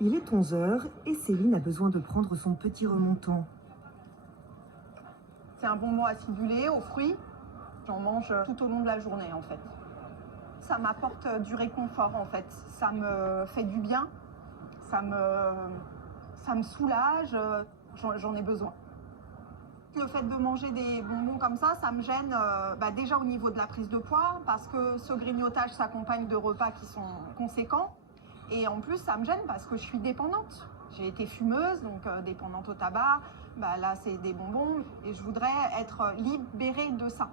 Il est 11 heures et Céline a besoin de prendre son petit remontant. C'est un bonbon acidulé aux fruits. J'en mange tout au long de la journée en fait. Ça m'apporte du réconfort en fait. Ça me fait du bien. Ça me soulage. J'en ai besoin. Le fait de manger des bonbons comme ça me gêne déjà au niveau de la prise de poids parce que ce grignotage s'accompagne de repas qui sont conséquents. Et en plus, ça me gêne parce que je suis dépendante. J'ai été fumeuse, donc dépendante au tabac. Là, c'est des bonbons et je voudrais être libérée de ça.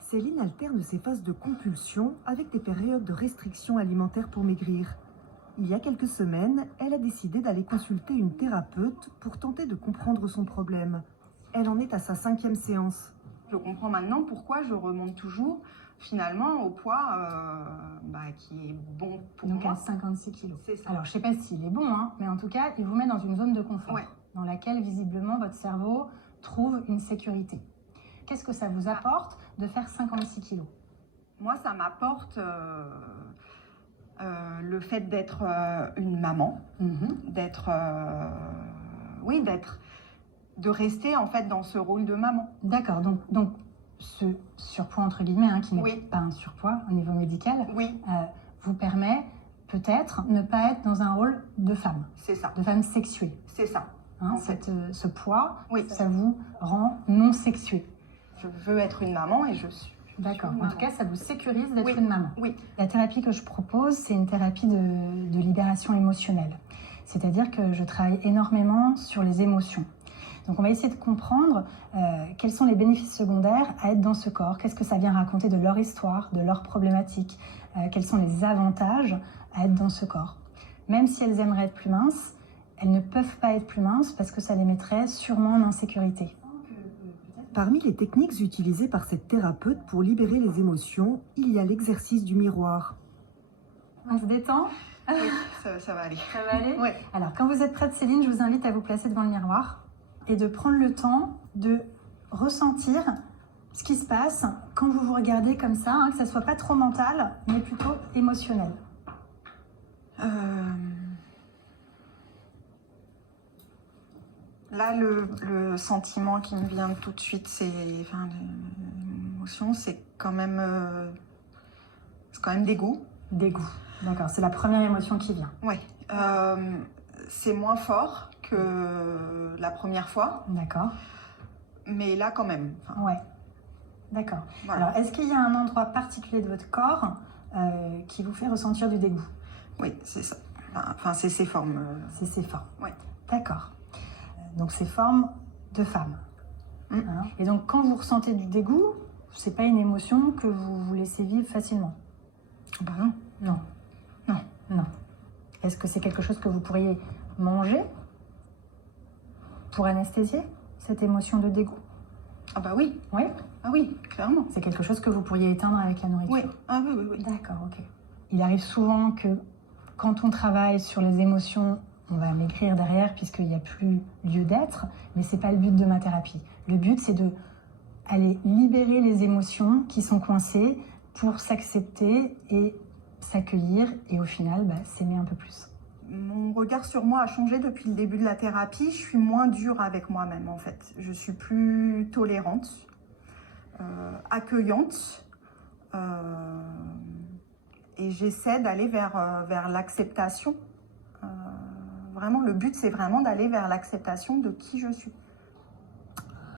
Céline alterne ses phases de compulsion avec des périodes de restriction alimentaire pour maigrir. Il y a quelques semaines, elle a décidé d'aller consulter une thérapeute pour tenter de comprendre son problème. Elle en est à sa 5e séance. Je comprends maintenant pourquoi je remonte toujours finalement au poids qui est bon pour moi. Donc à 56 kilos. C'est ça. Alors je ne sais pas s'il est bon, mais en tout cas, il vous met dans une zone de confort, ouais, dans laquelle visiblement votre cerveau trouve une sécurité. Qu'est-ce que ça vous apporte de faire 56 kilos? Moi, ça m'apporte le fait d'être une maman, de rester en fait dans ce rôle de maman. D'accord, donc ce surpoids entre guillemets, qui n'est oui, pas un surpoids au niveau médical, oui, vous permet peut-être ne pas être dans un rôle de femme. C'est ça. De femme sexuée. C'est ça. Ce poids, oui, ça vous rend non sexuée. Je veux être une maman et je suis. D'accord. En tout cas, ça vous sécurise d'être oui, une maman. Oui. La thérapie que je propose, c'est une thérapie de libération émotionnelle. C'est-à-dire que je travaille énormément sur les émotions. Donc on va essayer de comprendre quels sont les bénéfices secondaires à être dans ce corps, qu'est-ce que ça vient raconter de leur histoire, de leurs problématiques, quels sont les avantages à être dans ce corps. Même si elles aimeraient être plus minces, elles ne peuvent pas être plus minces parce que ça les mettrait sûrement en insécurité. Parmi les techniques utilisées par cette thérapeute pour libérer les émotions, il y a l'exercice du miroir. On se détend ? Oui, ça va aller. Ça va aller ? Oui. Alors, quand vous êtes prête, Céline, je vous invite à vous placer devant le miroir et de prendre le temps de ressentir ce qui se passe quand vous vous regardez comme ça, que ça ne soit pas trop mental, mais plutôt émotionnel. Là, le sentiment qui me vient tout de suite, l'émotion, c'est quand même dégoût. Dégoût, d'accord. C'est la première émotion qui vient. Oui. C'est moins fort que la première fois. D'accord. Mais là, quand même. Ouais. D'accord. Voilà. Alors, est-ce qu'il y a un endroit particulier de votre corps qui vous fait ressentir du dégoût? Oui, c'est ça. C'est ces formes. C'est ces formes. Oui. D'accord. Donc, ces formes de femmes. Et donc, quand vous ressentez du dégoût, c'est pas une émotion que vous laissez vivre facilement? Non. Non. Non. Non. Est-ce que c'est quelque chose que vous pourriez manger pour anesthésier cette émotion de dégoût? Ah bah oui. Oui. Ah oui, clairement. C'est quelque chose que vous pourriez éteindre avec la nourriture? Oui. Ah oui. D'accord, ok. Il arrive souvent que quand on travaille sur les émotions, on va maigrir derrière puisqu'il n'y a plus lieu d'être, mais c'est pas le but de ma thérapie. Le but, c'est de aller libérer les émotions qui sont coincées pour s'accepter et s'accueillir et au final, s'aimer un peu plus. Mon regard sur moi a changé depuis le début de la thérapie. Je suis moins dure avec moi-même en fait. Je suis plus tolérante, accueillante et j'essaie d'aller vers l'acceptation. Vraiment, le but c'est vraiment d'aller vers l'acceptation de qui je suis.